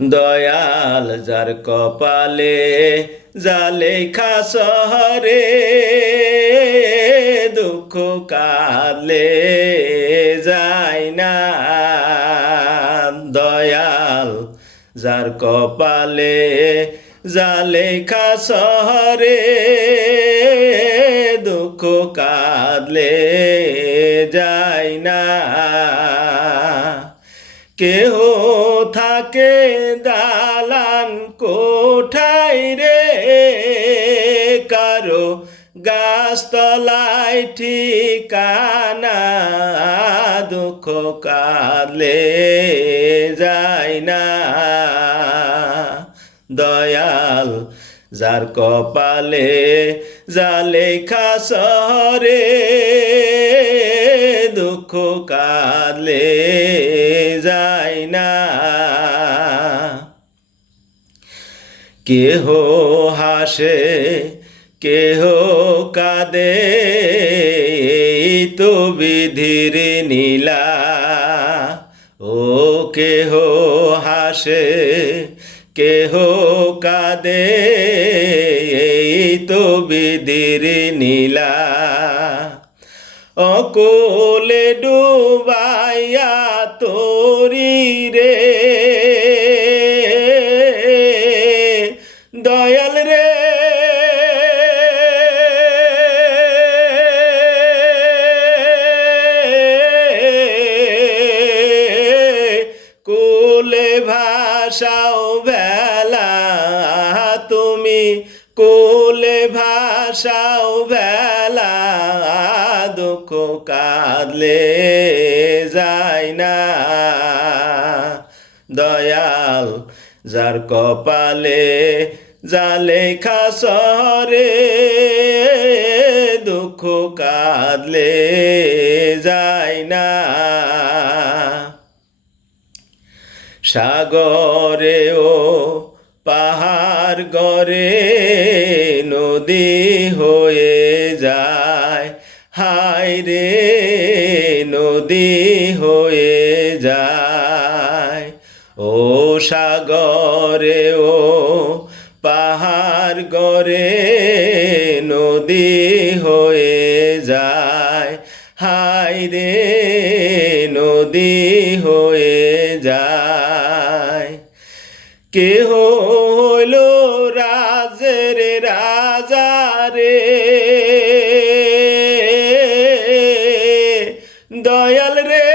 দয়াল যার কপালে জালেখা শহরে দুঃখ কালে যায় না। দয়াল যার কপালে জালেখা শহরে দুঃখ কালে যায় না। কেহ থাকে দালান কোঠায় রে, কারো গাছতলায় ঠিকানা দুঃখ কালে যায় না। দয়াল যার কপালে জালেখা শহরে দুঃখ কালে যায় না। কেহ হাসে কেহ কাঁদে তো বিধির নীলা। ও কেহ হাসে কেহ কাঁদে তো বিধির নীলা। অকলে ডুবাইয়া তোরি রে দয়াল রে, কুলে ভাষাও বেলা তুমি, কুলে ভাষাও বেলা দুঃখ কাঁদলে যায় না। দয়াল যার কপালে জালেখা শহরে দুঃখ কাঁদলে যায় না। সাগরে ও পাহাড় গড়ে নদী হয়ে যায়, হায় রে নদী হয়ে যায়। ও সাগরে ও পাহাড় গড়ে নদী হয়ে যায়, হায় রে নদী হয়ে যায়। কেহ হইল রাজের রাজা রে দয়াল রে,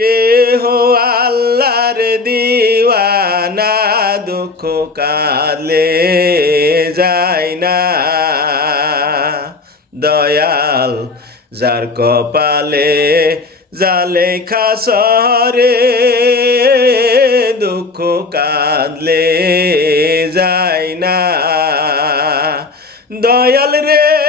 কেহ আল্লাহর দিওয়ানা দুঃখ কালে যায় না। দয়াল যার কপালে জালেখা শহরে দুঃখ কাঁদলে যায় না। দয়াল রে।